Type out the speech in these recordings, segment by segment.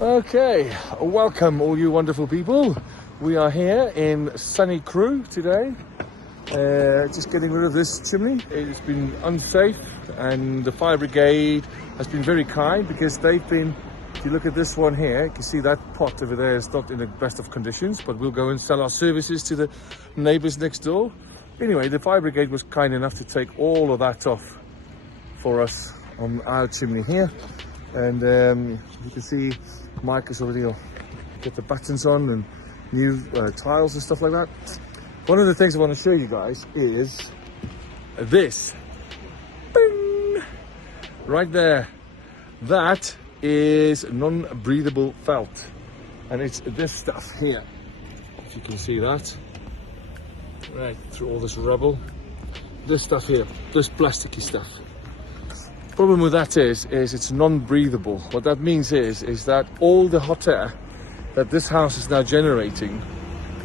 Okay, welcome all you wonderful people. We are here in sunny Crewe today. Just getting rid of this chimney. It's been unsafe and the fire brigade has been very kind because they've been, if you look at this one here, you can see that pot over there is not in the best of conditions, but we'll go and sell our services to the neighbours next door. Anyway, the fire brigade was kind enough to take all of that off for us on our chimney here. And you can see Mike has already got the buttons on and new tiles and stuff like that. One of the things I want to show you guys is this. Bing! Right there. That is non-breathable felt. And it's this stuff here. If you can see that. Right through all this rubble. This stuff here. This plasticky stuff. Problem with that is it's non-breathable. What that means is that all the hot air that this house is now generating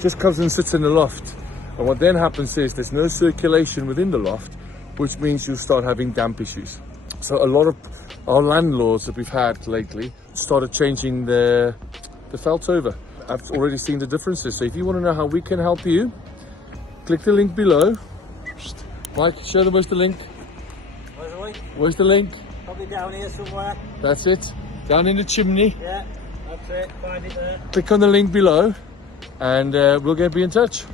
just comes and sits in the loft. And what then happens is there's no circulation within the loft, which means you'll start having damp issues. So a lot of our landlords that we've had lately started changing the felt over. I've already seen the differences. So if you want to know how we can help you, click the link below. Mike, show them where's the link. Where's the link? Probably down here somewhere. That's it. Down in the chimney. Yeah, that's it. Find it there. Click on the link below and we'll be in touch.